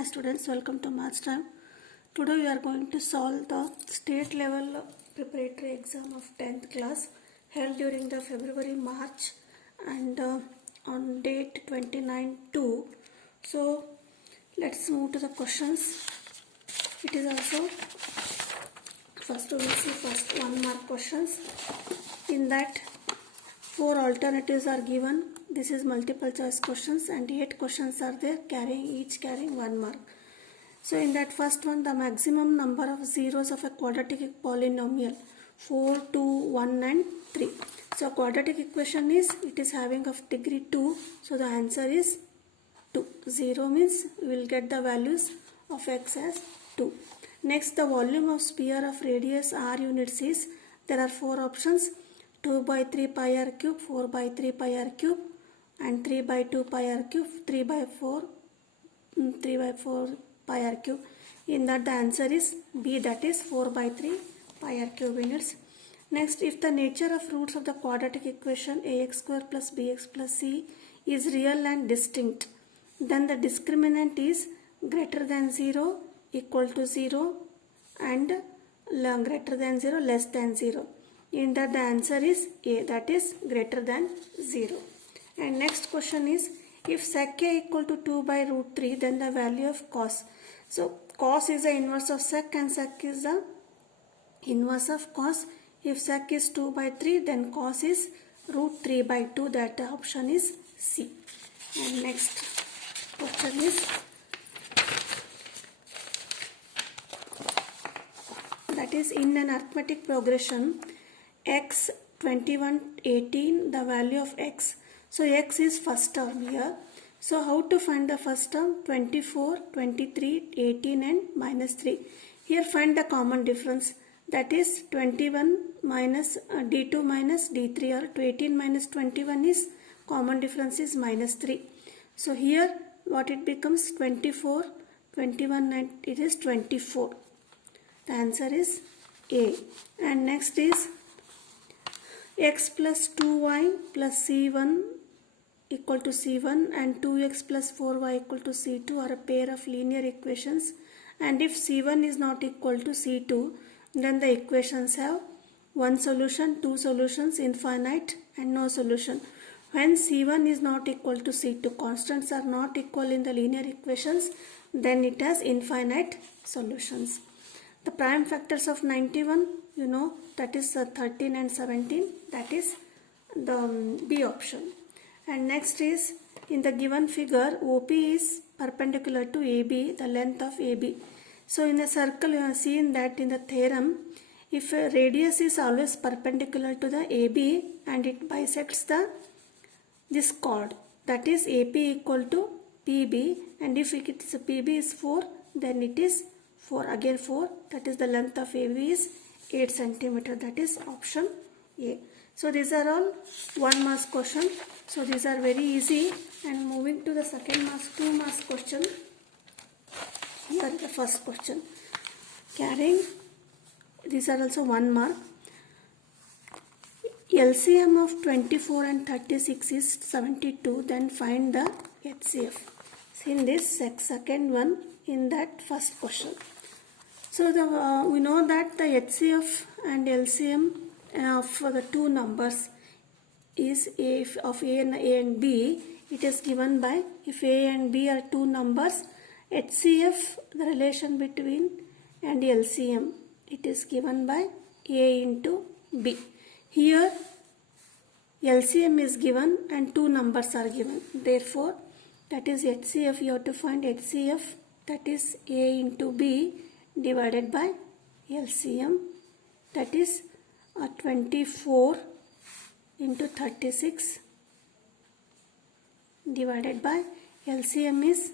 Hi students, welcome to Maths Time. Today we are going to solve the state level preparatory exam of 10th class held during the February-March and on date 29/2. So let's move to the questions. It is also first we will see first 1 mark questions. In that 4 alternatives are given. This is multiple choice questions and 8 questions are there each carrying 1 mark. So in that first one, the maximum number of zeros of a quadratic polynomial 4, 2, 1 and 3. So quadratic equation is, it is having of degree 2. So the answer is 2. 0 means we will get the values of x as 2. Next, the volume of sphere of radius r units is, there are 4 options: 2 by 3 pi r cube, 4 by 3 pi r cube and 3 by 2 pi r cube, 3 by 4 pi r cube. In that the answer is B, that is 4 by 3 pi r cube units. Next, if the nature of roots of the quadratic equation ax square plus bx plus c is real and distinct, then the discriminant is greater than 0, equal to 0 and greater than 0, less than 0. In that the answer is A, that is greater than 0. And next question is, if sec A equal to 2 by root 3, then the value of cos. So cos is the inverse of sec and sec is the inverse of cos. If sec is 2 by 3, then cos is root 3 by 2. That option is C. And next question is, that is in an arithmetic progression x 21 18, the value of x. So x is first term here. So how to find the first term? 24, 23, 18 and minus 3. Here find the common difference, that is 21 minus d2 minus d3, or 18 minus 21 is common difference is minus 3. So here what it becomes, 24, 21 and it is 24. The answer is A. And next is x plus 2y plus c1 equal to c1 and 2x plus 4y equal to c2 are a pair of linear equations, and if c1 is not equal to c2, then the equations have one solution, two solutions, infinite and no solution. When c1 is not equal to c2, constants are not equal in the linear equations, then it has infinite solutions. The prime factors of 91, you know, that is 13 and 17, that is the B option. And next is, in the given figure, OP is perpendicular to AB, the length of AB. So in a circle, you have seen that in the theorem, if a radius is always perpendicular to the AB and it bisects this chord, that is AP equal to PB, and if it is PB is 4, then it is 4, again 4, that is the length of AB is 8 centimeter, that is option A. So these are all 1 mark question. So these are very easy. And moving to the second mark, 2 mark question. Here is the first question. Carrying, these are also 1 mark. LCM of 24 and 36 is 72. Then find the HCF. In this second one, in that first question. So we know that the HCF and LCM of the two numbers is of A and B. It is given by, if A and B are two numbers, HCF, the relation between, and LCM, it is given by A into B. Here LCM is given and two numbers are given. Therefore, that is HCF, you have to find HCF, that is A into B divided by LCM, that is 24 into 36 divided by LCM is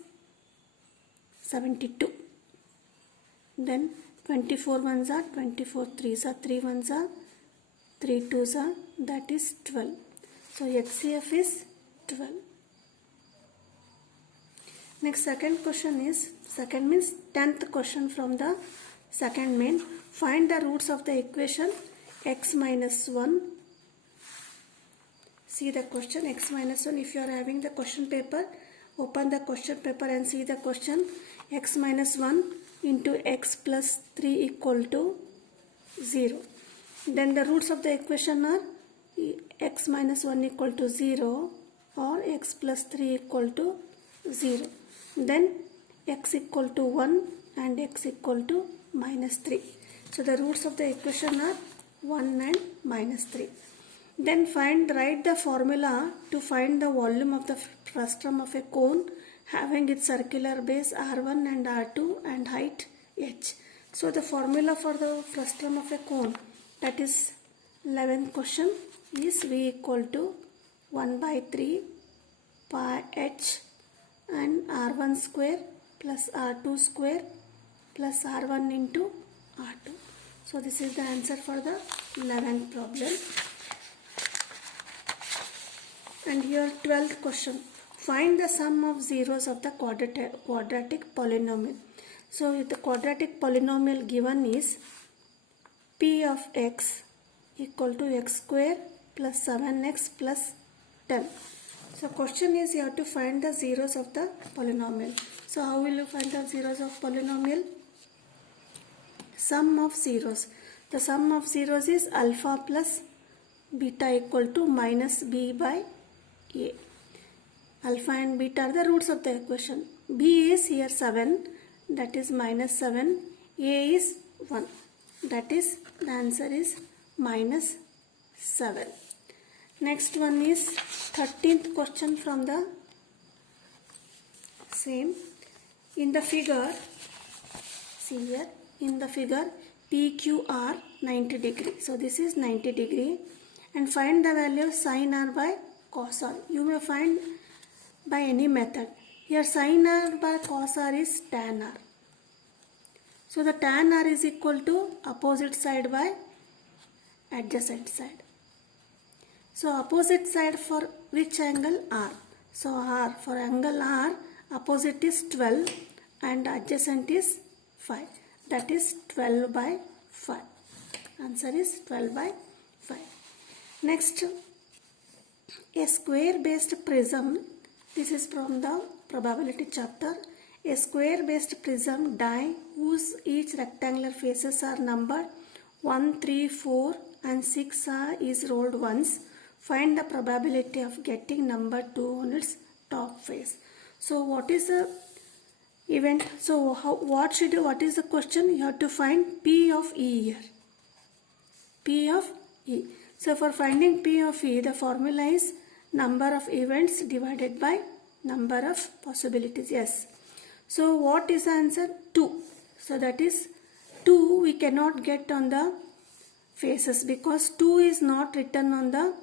72. Then 24 ones are 24 threes are 3 ones are 3 twos are, that is 12. So HCF is 12. Next, second question is, second means 10th question from the second main. Find the roots of the equation x minus 1. See the question, x minus 1. If you are having the question paper, Open the question paper and see the question. X minus 1 into x plus 3 equal to 0. Then the roots of the equation are x minus 1 equal to 0 or x plus 3 equal to 0. Then x equal to 1 and x equal to minus 3. So the roots of the equation are 1 and minus 3. Then write the formula to find the volume of the frustum of a cone having its circular base R1 and R2 and height h. So the formula for the frustum of a cone, that is 11th question, is V equal to 1 by 3 pi h and R1 square plus R2 square plus R1 into R2. So this is the answer for the 11th problem. And here 12th question. Find the sum of zeros of the quadratic polynomial. So the quadratic polynomial given is p of x equal to x square plus 7x plus 10. So question is you have to find the zeros of the polynomial. So how will you find the zeros of polynomial? Sum of zeros. The sum of zeros is alpha plus beta equal to minus b by a. Alpha and beta are the roots of the equation. B is here 7, that is minus 7. A is 1, that is the answer is minus 7. Next one is 13th question from the same. In the figure, see here, in the figure PQR 90 degree. So this is 90 degree and find the value of sin R by cos R. You may find by any method. Here sin R by cos R is tan R. So the tan R is equal to opposite side by adjacent side. So opposite side for which angle? R. So R, for angle R, opposite is 12 and adjacent is 5. That is 12 by 5. Answer is 12 by 5. Next, a square based prism. This is from the probability chapter. A square based prism die whose each rectangular faces are numbered 1, 3, 4 and 6 is rolled once. Find the probability of getting number 2 on its top face. So what is the event? So what is the question? You have to find P of E here. P of E. So for finding P of E, the formula is number of events divided by number of possibilities. Yes. So what is the answer? 2. So that is 2 we cannot get on the faces because 2 is not written on the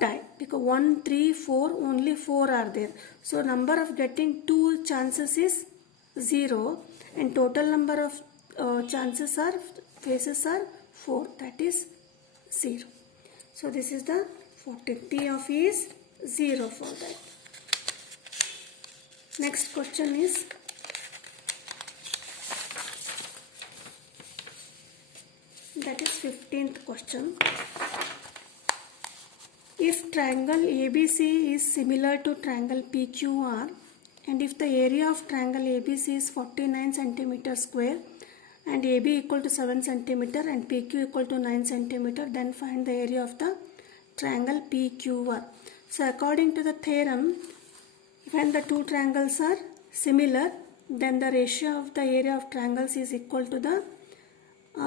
die, because 1, 3, 4, only 4 are there. So number of getting 2 chances is 0 and total number of chances are faces are 4, that is 0. So this is the 14th. P of E is 0 for that. Next question is that is 15th question. If triangle ABC is similar to triangle PQR and if the area of triangle ABC is 49 cm square and AB equal to 7 cm and PQ equal to 9 cm, then find the area of the triangle PQR. So according to the theorem, when the two triangles are similar, then the ratio of the area of triangles is equal to the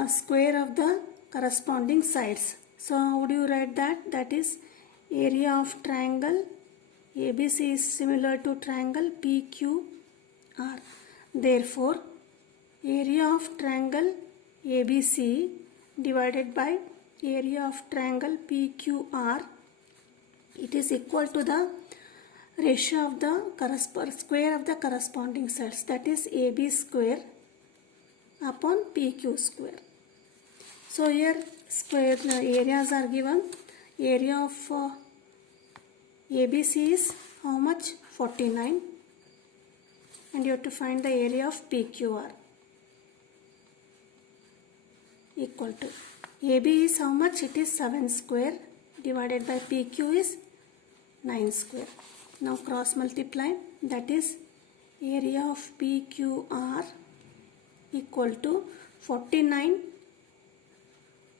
square of the corresponding sides. So how do you write that? That is area of triangle ABC is similar to triangle PQR. Therefore, area of triangle ABC divided by area of triangle PQR, it is equal to the ratio of the square of the corresponding sides, that is AB square upon PQ square. So here square areas are given. Area of ABC is how much? 49 and you have to find the area of PQR equal to AB is how much? It is 7 square divided by PQ is 9 square. Now cross multiply. that is area of PQR equal to 49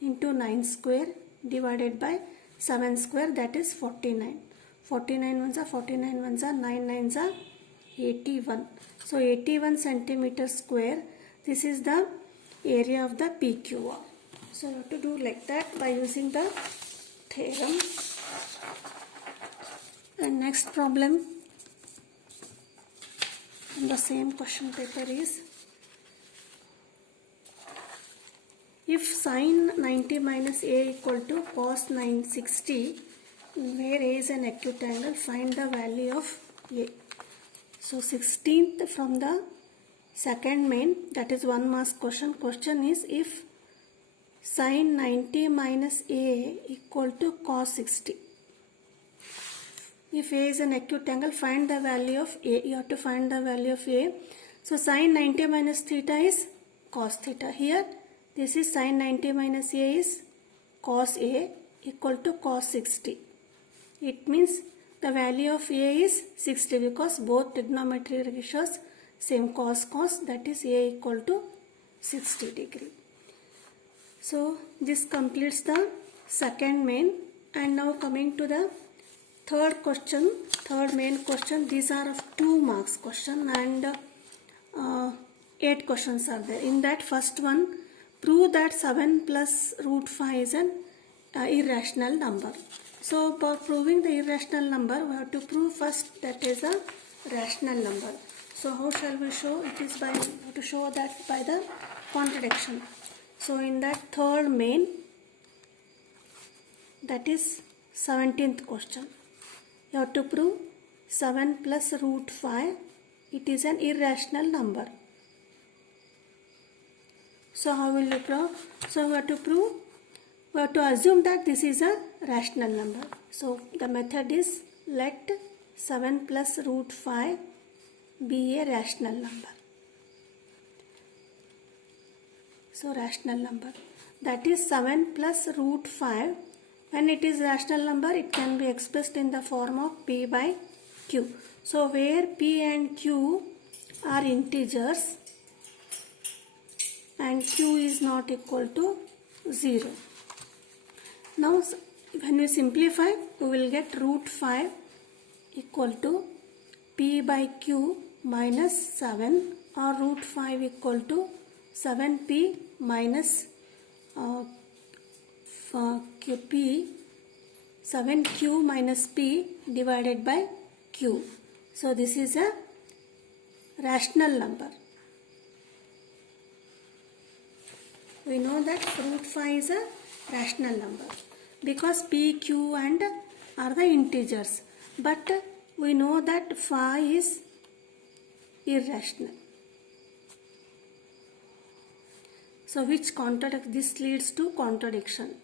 into 9 square divided by 7 square, that is 49. 49 ones are 49 ones are 9 nines are 81. So 81 centimeter square, this is the area of the PQR. So you have to do like that by using the theorem. And next problem in the same question paper is, if sine 90 minus a equal to cos 960, where a is an acute angle, find the value of a. So 16th from the second main, that is 1 marks question. Question is, if sine 90 minus a equal to cos 60. If a is an acute angle, find the value of a. You have to find the value of a. So sine 90 minus theta is cos theta. Here this is sine 90 minus a is cos a equal to cos 60. It means the value of a is 60 because both trigonometry ratios same cos, that is a equal to 60 degree. So this completes the second main. And now coming to the third question, third main question. These are of 2 marks question and 8 questions are there. In that first one, prove that 7 plus root 5 is an irrational number. So for proving the irrational number, we have to prove first that is a rational number. So how shall we show? It is by, we have to show that by the contradiction. So in that third main, that is 17th question. You have to prove 7 plus root 5, it is an irrational number. So how will you prove? So we have to prove, we have to assume that this is a rational number. So the method is, let 7 plus root 5 be a rational number. So rational number, that is 7 plus root 5. When it is rational number, it can be expressed in the form of p by q. So where p and q are integers and q is not equal to 0. Now when we simplify, we will get root 5 equal to p by q minus 7, or root 5 equal to 7p minus p, 7q minus p divided by q. So this is a rational number. We know that root 5 is a rational number because p, q and are the integers. But we know that 5 is irrational. So which this leads to contradiction.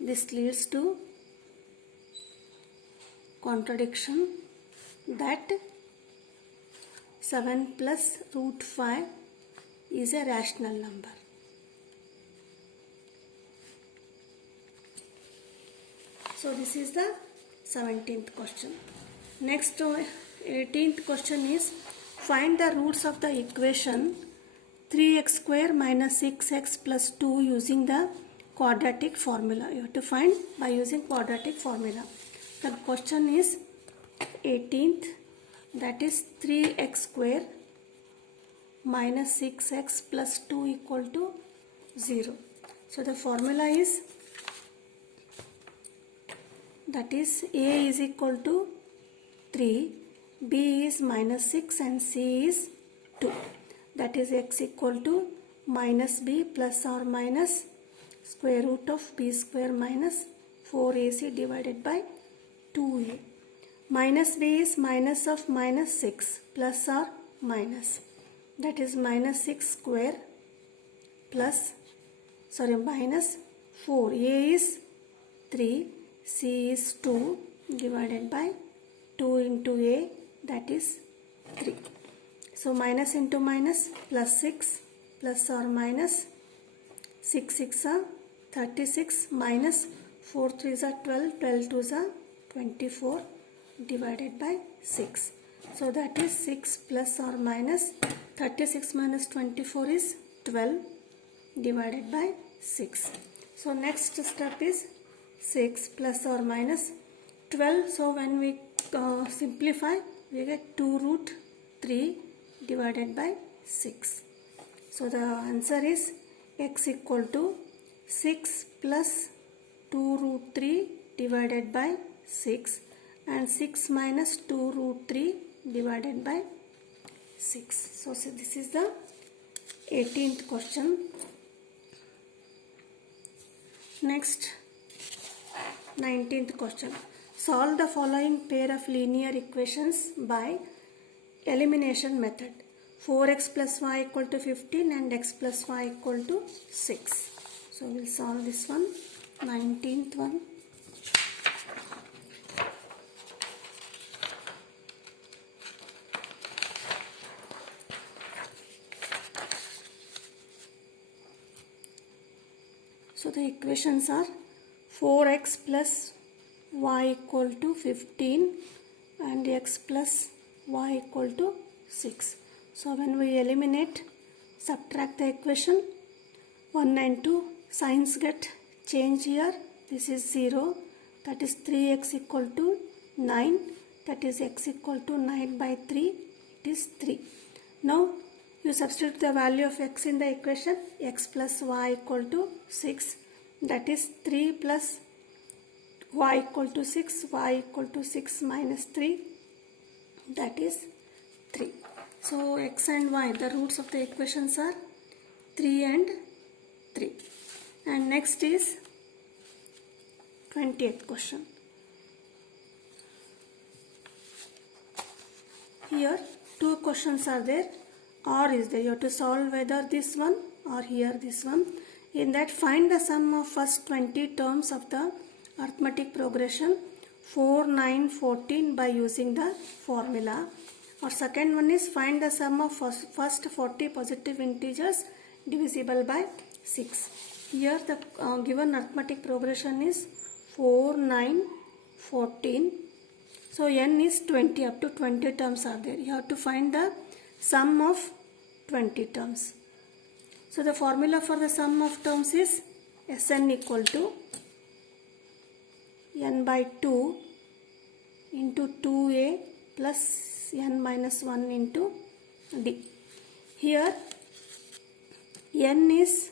This leads to contradiction that 7 plus root 5 is a rational number. So this is the 17th question. Next 18th question is, find the roots of the equation 3x square minus 6x plus 2 using the quadratic formula. You have to find by using quadratic formula. The question is 18th, that is 3x square minus 6x plus 2 equal to 0. So the formula is, that is a is equal to 3, b is minus 6 and c is 2. That is x equal to minus b plus or minus square root of b square minus 4ac divided by 2a. Minus b is minus of minus 6 plus or minus, that is minus 6 square plus, minus 4. A is 3, c is 2 divided by 2 into a, that is 3. So minus into minus, plus 6 plus or minus 6 6 are 36 minus 4 3 are 12, 12 2 are 24, divided by 6. So that is 6 plus or minus 36 minus 24 is 12 divided by 6. So next step is 6 plus or minus 12. So when we simplify, we get 2 root 3 divided by 6. So the answer is x equal to 6 plus 2 root 3 divided by 6 and 6 minus 2 root 3 divided by 6. So this is the 18th question. Next, 19th question. Solve the following pair of linear equations by elimination method. 4x plus y equal to 15 and x plus y equal to 6. So we'll solve this one. 19th one. So the equations are 4x plus y equal to 15 and x plus y equal to 6. So when we eliminate, subtract the equation, 1 and 2 signs get changed here. This is 0, that is 3x equal to 9, that is x equal to 9 by 3, it is 3. Now you substitute the value of x in the equation, x plus y equal to 6, that is 3 plus y equal to 6, y equal to 6 minus 3, that is 3. So x and y, the roots of the equations are 3 and 3. And next is 20th question. Here two questions are there, or is there. You have to solve whether this one or here this one. In that, find the sum of first 20 terms of the arithmetic progression 4, 9, 14 by using the formula. Or second one is find the sum of first 40 positive integers divisible by 6. Here the given arithmetic progression is 4, 9, 14. So n is 20, up to 20 terms are there. You have to find the sum of 20 terms. So the formula for the sum of terms is Sn equal to n by 2 into 2a plus n minus 1 into d. Here n is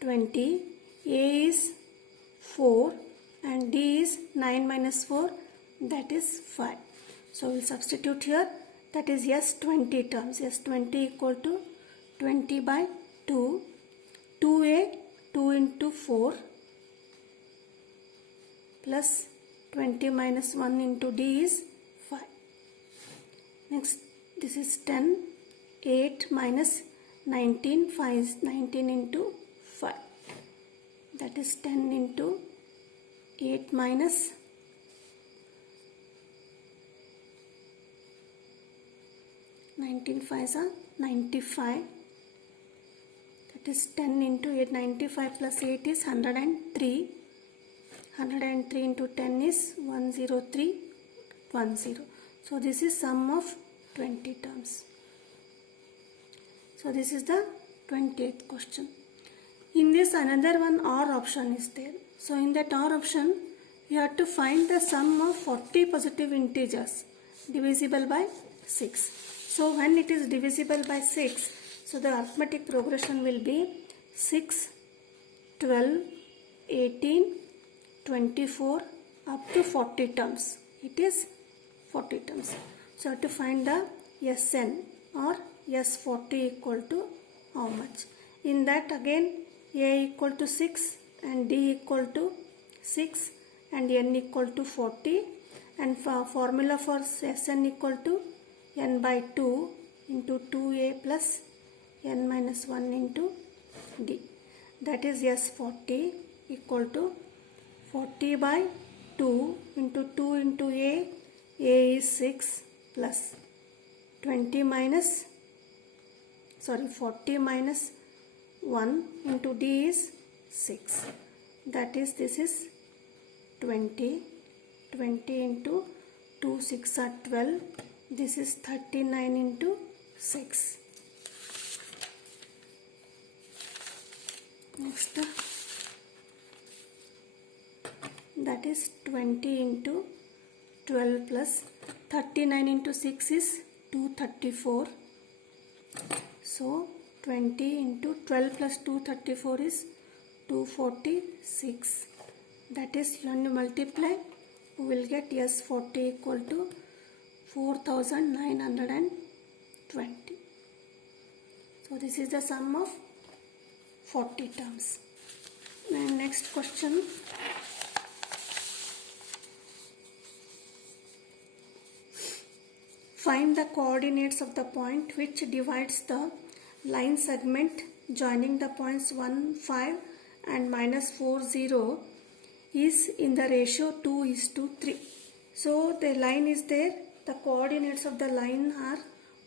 20, a is 4 and d is 9 minus 4, that is 5. So we will substitute here, that is yes 20 terms. Yes 20 equal to 20 by 2, 2a 2 into 4 plus 20 minus 1 into d is 5. Next, this is 10, 8 minus 19, 5 is 19 into 5. That is 10 into 8 minus 19, 5 are 95. That is 10 into 8, 95 plus 8 is 103. 103 into 10 is 103, 10. So this is sum of 20 terms. So this is the 28th question. In this another one OR option is there. So in that OR option you have to find the sum of 40 positive integers divisible by 6. So when it is divisible by 6, so the arithmetic progression will be 6, 12, 18, 24 up to 40 terms. It is 40 terms. So I have to find the Sn or S40 equal to how much. In that again a equal to 6 and d equal to 6 and n equal to 40, and for formula for Sn equal to n by 2 into 2a plus n minus 1 into d. That is S40 equal to 40 by 2 into 2 into a is 6 plus 40 minus 1 into d is 6. That is, this is 20 into 2 6 are 12. This is 39 into 6. Next, that is 20 into 12 plus 39 into 6 is 234. So 20 into 12 plus 234 is 246. That is, when you multiply, we will get S40 equal to 4920. So this is the sum of 40 terms. And next question. Find the coordinates of the point which divides the line segment joining the points 1, 5 and -4, is in the ratio 2:3. So the line is there. The coordinates of the line are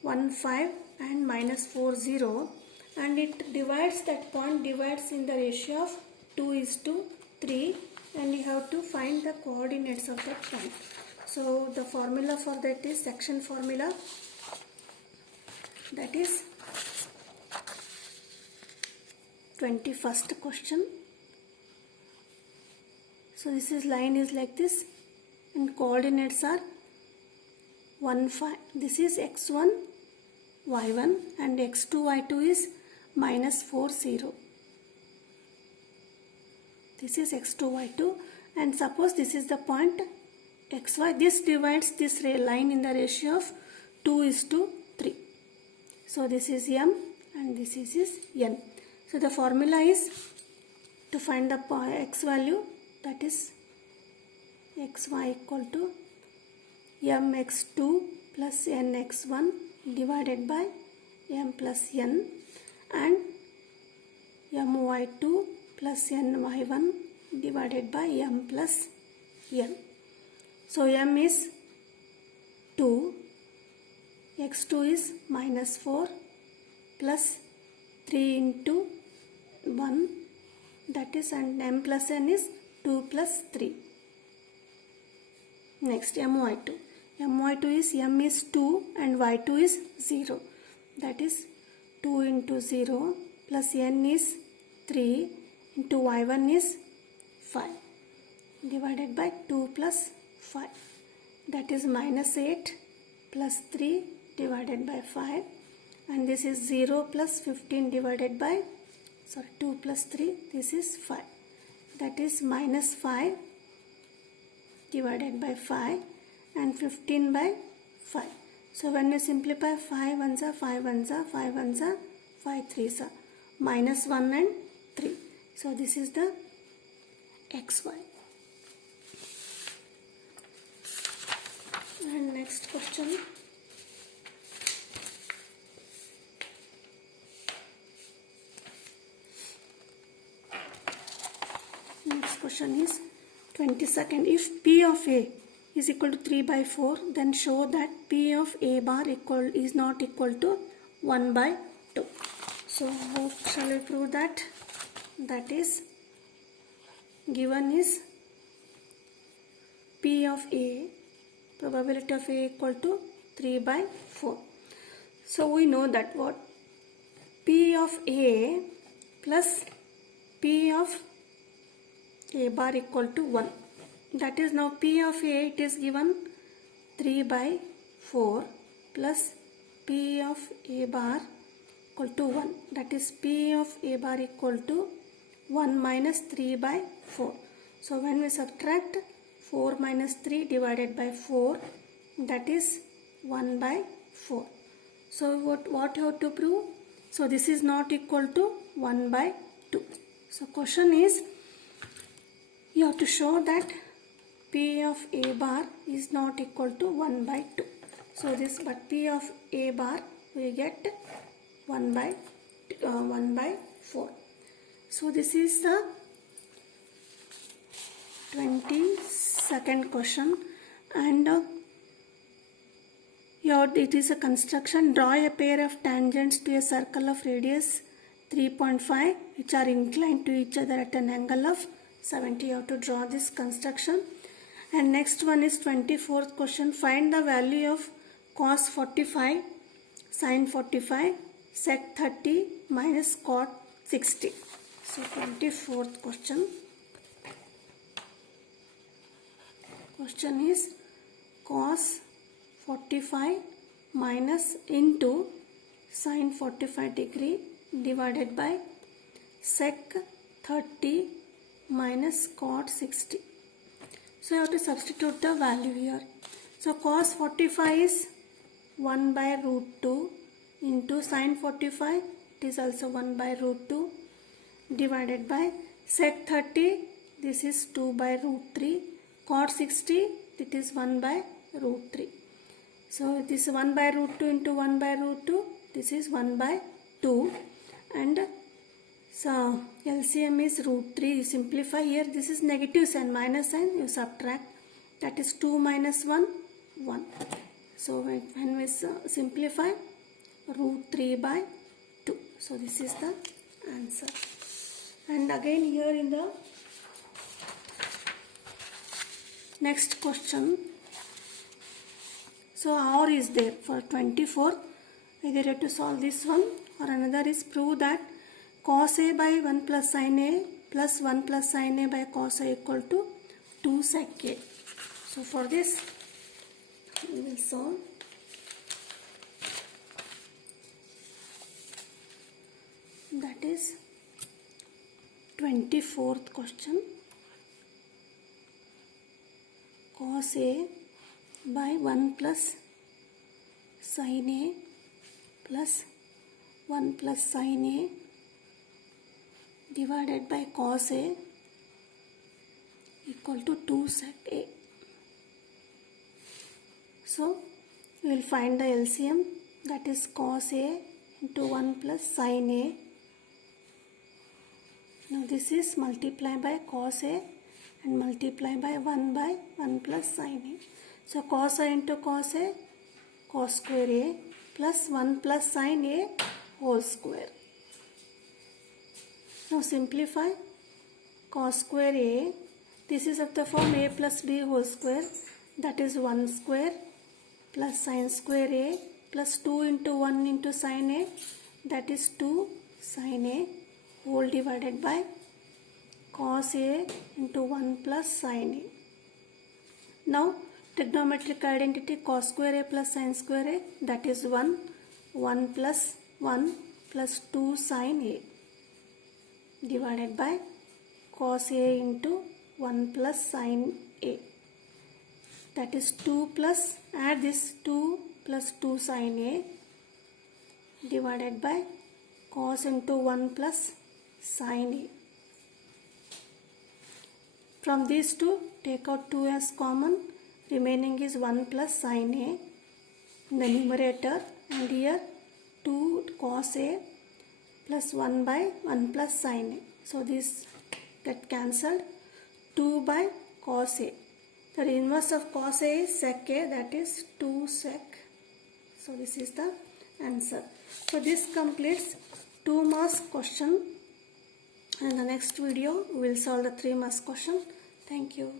1, 5 and -4, and it divides, that point divides in the ratio of 2:3, and you have to find the coordinates of that point. So the formula for that is section formula, that is 21st question. So this is line is like this, and coordinates are 1, 5. This is x1, y1, and x2, y2 is -4, 0. This is x2, y2, and suppose this is the point xy. This divides this line in the ratio of 2:3. So this is m and this is n. So the formula is to find the x value, that is xy equal to mx2 plus nx1 divided by m plus n, and my2 plus ny1 divided by m plus n. So m is 2, x2 is -4 plus 3 into 1, that is, and m plus n is 2 plus 3. Next, my2. my2 is, m is 2 and y2 is 0. That is 2 into 0 plus n is 3 into y1 is 5 divided by 2 plus 5. That is -8 plus 3 divided by 5, and this is 0 plus 15 divided by 2 plus 3, this is 5. That is -5 divided by 5 and 15 by 5. So when you simplify, 5 ones are 5 ones are 5 ones are 5 threes are -1 and 3. So this is the xy. And next question. Next question is 22nd. If P of A is equal to 3 by 4, then show that P of A bar is not equal to 1 by 2. So how shall we prove that? That is, given is P of A, probability of A equal to 3 by 4. So we know that what? P of A plus P of A bar equal to 1. That is, now P of A, it is given 3 by 4 plus P of A bar equal to 1. That is, P of A bar equal to 1 minus 3 by 4. So when we subtract 4 minus 3 divided by 4, that is 1 by 4. So what you have to prove? So this is not equal to 1 by 2. So question is, you have to show that P of A bar is not equal to 1 by 2. So this, but P of A bar we get 1 by 4. So this is the 22nd question, and here it is a construction. Draw a pair of tangents to a circle of radius 3.5 which are inclined to each other at an angle of 70. You have to draw this construction, And next one is 24th question. Find the value of cos 45, sin 45, sec 30 minus cot 60. So 24th question. Question is cos 45 minus into sin 45 degree divided by sec 30 minus cot 60. So you have to substitute the value here. So cos 45 is 1 by root 2 into sin 45, it is also 1 by root 2 divided by sec 30, this is 2 by root 3, cot 60, it is 1 by root 3. So this 1 by root 2 into 1 by root 2, this is 1 by 2, and so LCM is root 3. You simplify here, this is negative sign, minus sign, you subtract, that is 2 minus 1, 1. So when we simplify, root 3 by 2. So this is the answer. And again here in the next question, so R is there for 24. Either you have to solve this one or another is prove that cos A by 1 plus sin A plus 1 plus sin A by cos A equal to 2 sec A. So for this we will solve. That is 24th question. Cos A by 1 plus sin A plus 1 plus sin A divided by cos A equal to 2 sec A. So we will find the LCM, that is cos A into 1 plus sin A. Now this is multiply by cos A and multiply by 1 plus sin A. So cos A into cos A, cos square A plus 1 plus sin A whole square. Now simplify cos square A, this is of the form A plus B whole square, that is 1 square plus sin square A plus 2 into 1 into sin A, that is 2 sin A whole divided by cos A into 1 plus sin A. Now trigonometric identity, cos square A plus sin square A, that is 1 plus 1 plus 2 sin A divided by cos A into 1 plus sin A, that is 2 plus, add this 2 plus 2 sin A divided by cos into 1 plus sin A. From these two, take out 2 as common, remaining is 1 plus sin A in the numerator, and here 2 cos A plus 1 by 1 plus sin A. So this get cancelled. 2 by cos A. The inverse of cos A is sec A, that is 2 sec. So this is the answer. So this completes 2 marks question. In the next video we will solve the 3 marks question. Thank you.